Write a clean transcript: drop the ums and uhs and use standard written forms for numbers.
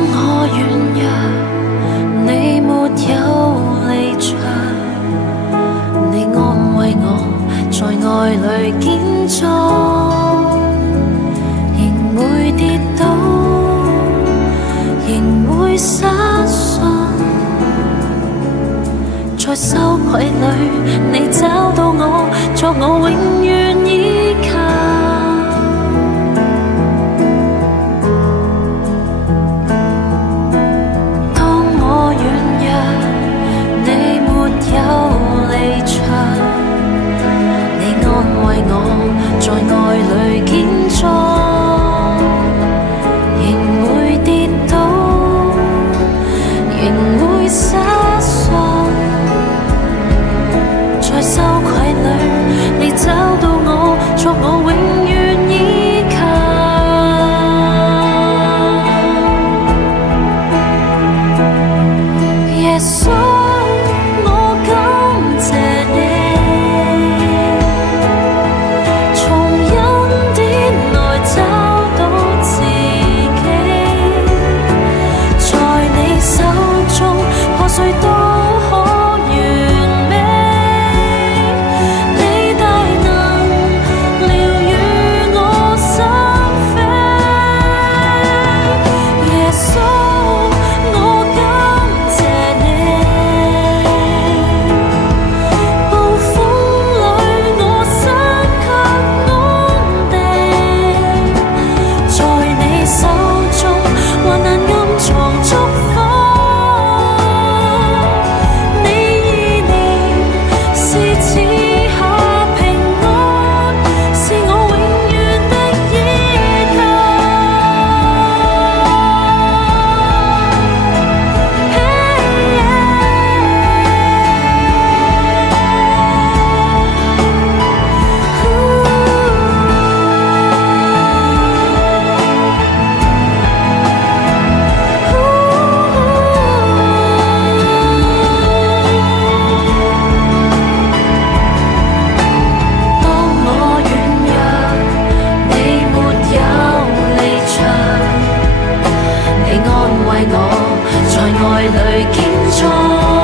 我軟弱，你沒有離場，你安慰我，在愛裏堅壯，仍會跌倒，仍會失信，在羞愧裏，你找到我，作我永遠依靠。在愛裏堅壯，仍會跌倒，仍會失信，在羞愧裏，你找到我，作我永遠依靠。耶穌，我感謝你。誰都可完美，你大能療癒我心扉。耶穌，我感謝你，暴風裏我心卻安定，在你手中患難暗藏祝福。愛裏堅壯。